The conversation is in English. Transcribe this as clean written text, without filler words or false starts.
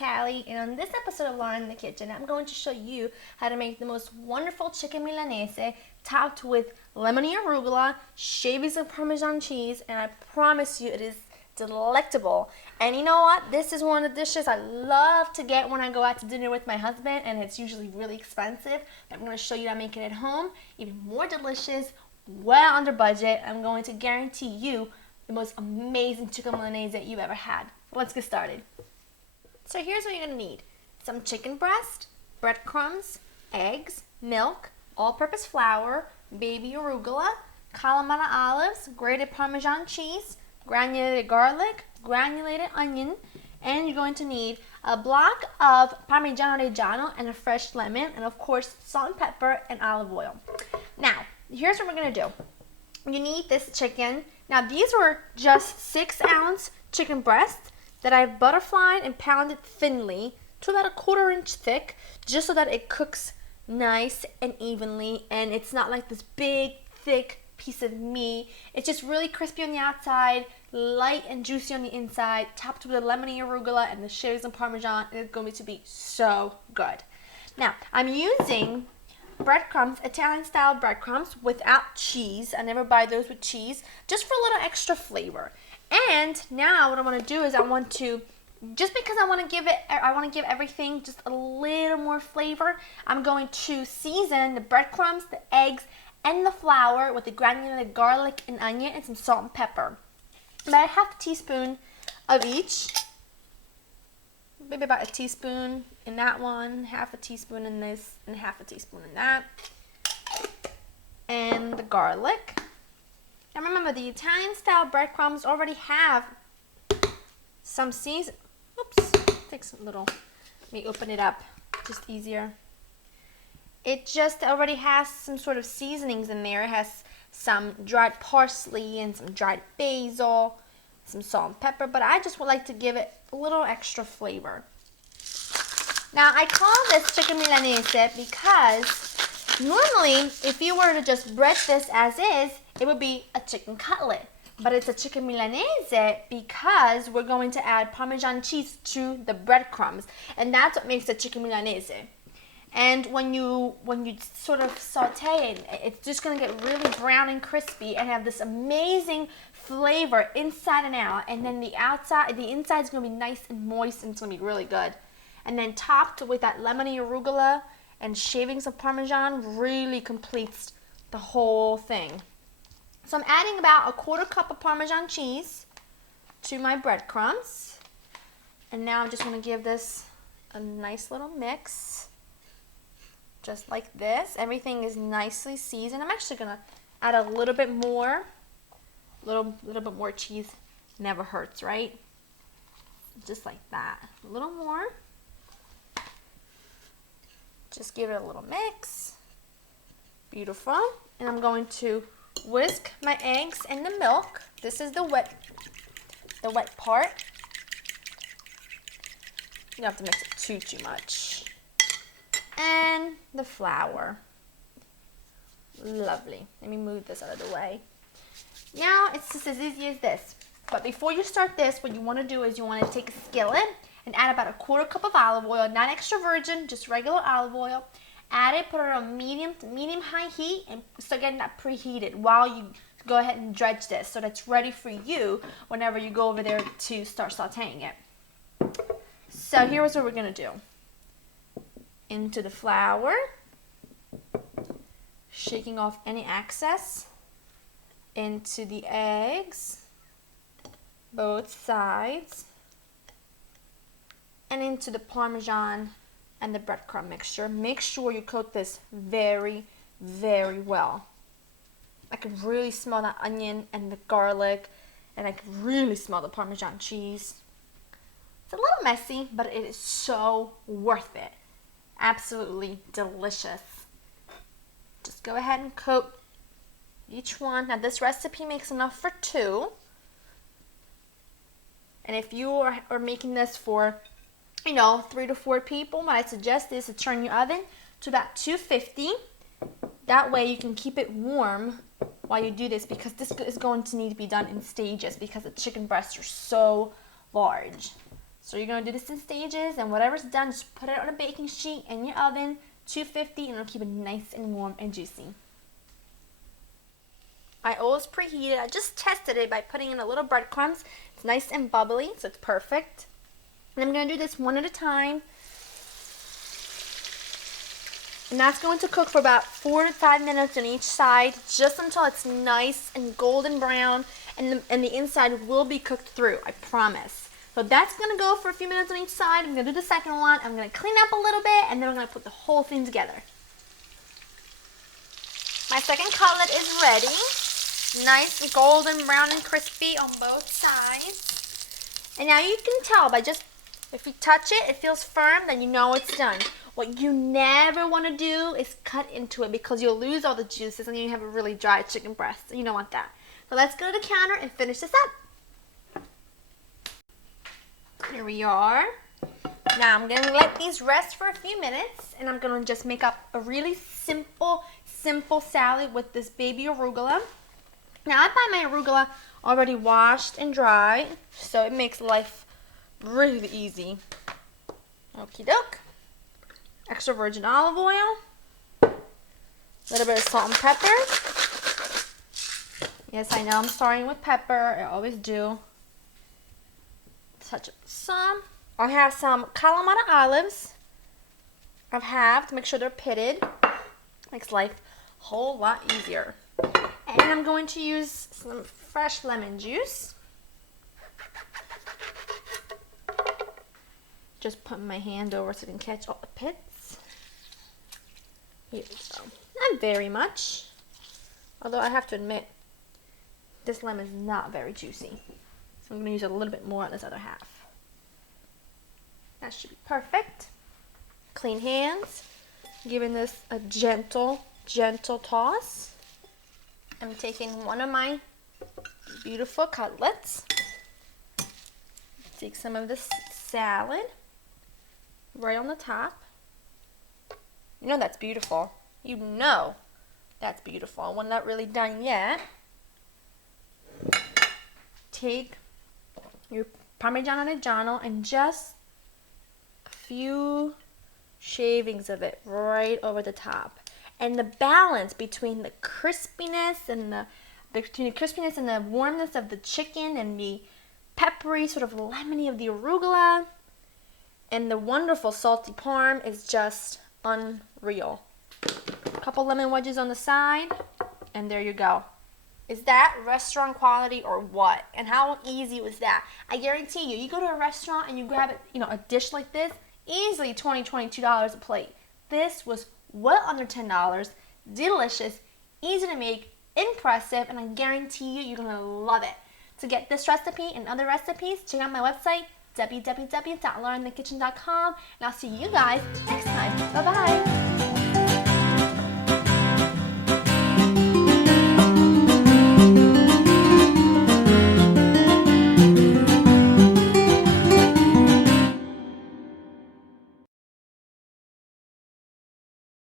Vitale, and on this episode of Lauren in the Kitchen, I'm going to show you how to make the most wonderful chicken Milanese topped with lemony arugula, shavings of Parmesan cheese, and I promise you it is delectable. And you know what? This is one of the dishes I love to get when I go out to dinner with my husband, and it's usually really expensive. But I'm going to show you how to make it at home, even more delicious, well under budget. I'm going to guarantee you the most amazing chicken Milanese that you've ever had. Let's get started. So here's what you're going to need. Some chicken breast, breadcrumbs, eggs, milk, all-purpose flour, baby arugula, Kalamata olives, grated Parmesan cheese, granulated garlic, granulated onion, and you're going to need a block of Parmigiano Reggiano and a fresh lemon, and of course salt and pepper and olive oil. Now, here's what we're going to do. You need this chicken. Now, these were just 6-ounce chicken breasts that I've butterflied and pounded thinly to about 1/4 inch thick, just so that it cooks nice and evenly, and it's not like this big, thick piece of meat. It's just really crispy on the outside, light and juicy on the inside, topped with the lemony arugula and the shavings and Parmesan, and it's going to be so good. Now, I'm using breadcrumbs, Italian-style breadcrumbs without cheese. I never buy those with cheese, just for a little extra flavor. And now what I want to do is just because I want to give everything just a little more flavor, I'm going to season the breadcrumbs, the eggs, and the flour with the granulated garlic and onion and some salt and pepper. About 1/2 teaspoon of each. Maybe about a teaspoon in that one, 1/2 teaspoon in this, and 1/2 teaspoon in that. And the garlic. Now remember, the Italian-style breadcrumbs already have some season. Oops, takes a little. Let me open it up, just easier. It just already has some sort of seasonings in there. It has some dried parsley and some dried basil, some salt and pepper, but I just would like to give it a little extra flavor. Now, I call this chicken Milanese because normally, if you were to just bread this as is, it would be a chicken cutlet. But it's a chicken Milanese because we're going to add Parmesan cheese to the breadcrumbs. And that's what makes a chicken Milanese. And when you sort of saute it, it's just going to get really brown and crispy and have this amazing flavor inside and out. And then the inside is going to be nice and moist, and it's going to be really good. And then topped with that lemony arugula and shavings of Parmesan really completes the whole thing. So I'm adding about 1/4 cup of Parmesan cheese to my breadcrumbs. And now I'm just going to give this a nice little mix. Just like this. Everything is nicely seasoned. I'm actually going to add a little bit more. A little bit more cheese never hurts, right? Just like that. A little more. Just give it a little mix. Beautiful. And I'm going to whisk my eggs in the milk. This is the wet part. You don't have to mix it too much. And the flour. Lovely. Let me move this out of the way. Now it's just as easy as this. But before you start this, what you want to do is you want to take a skillet and add about 1/4 cup of olive oil, not extra virgin, just regular olive oil. Add it, put it on medium-high heat, and start getting that preheated while you go ahead and dredge this, so that's ready for you whenever you go over there to start sauteing it. So here's what we're going to do. Into the flour, shaking off any excess, into the eggs, both sides, and into the Parmesan and the breadcrumb mixture. Make sure you coat this very, very well. I can really smell that onion and the garlic, and I can really smell the Parmesan cheese. It's a little messy, but it is so worth it. Absolutely delicious. Just go ahead and coat each one. Now, this recipe makes enough for 2. And if you are making this for 3 to 4 people, what I suggest is to turn your oven to about 250. That way you can keep it warm while you do this, because this is going to need to be done in stages because the chicken breasts are so large. So you're going to do this in stages, and whatever's done, just put it on a baking sheet in your oven, 250, and it'll keep it nice and warm and juicy. I always preheat it. I just tested it by putting in a little breadcrumbs. It's nice and bubbly, so it's perfect. And I'm going to do this one at a time. And that's going to cook for about 4 to 5 minutes on each side, just until it's nice and golden brown, and the inside will be cooked through, I promise. So that's going to go for a few minutes on each side. I'm going to do the second one. I'm going to clean up a little bit, and then we're going to put the whole thing together. My second cutlet is ready. Nice golden brown and crispy on both sides. And now you can tell by just, if you touch it, it feels firm, then you know it's done. What you never want to do is cut into it, because you'll lose all the juices and you have a really dry chicken breast. You don't want that. So let's go to the counter and finish this up. Here we are. Now I'm going to let these rest for a few minutes, and I'm going to just make up a really simple salad with this baby arugula. Now I buy my arugula already washed and dried, so it makes life really easy. Okie doke. Extra virgin olive oil, a little bit of salt and pepper. Yes, I know I'm starting with pepper. I always do. Touch up some. I have some Kalamata olives. I've halved to make sure they're pitted. Makes life a whole lot easier. And I'm going to use some fresh lemon juice. Just put my hand over so I can catch all the pits. Here we go. Not very much. Although I have to admit, this lemon is not very juicy. So I'm going to use a little bit more on this other half. That should be perfect. Clean hands. Giving this a gentle toss. I'm taking one of my beautiful cutlets. Take some of this salad right on the top. You know that's beautiful. You know that's beautiful. We're not really done yet. Take your Parmigiano Reggiano and just a few shavings of it right over the top. And the balance between the crispiness and the warmness of the chicken and the peppery, sort of lemony of the arugula and the wonderful salty parm is just unreal. A couple lemon wedges on the side, and there you go. Is that restaurant quality or what? And how easy was that? I guarantee you, you go to a restaurant and you grab it, a dish like this, easily $20, $22 a plate. This was well under $10, delicious, easy to make, impressive, and I guarantee you, you're gonna love it. To get this recipe and other recipes, check out my website, www.laureninthekitchen.com, and I'll see you guys next time. Bye-bye.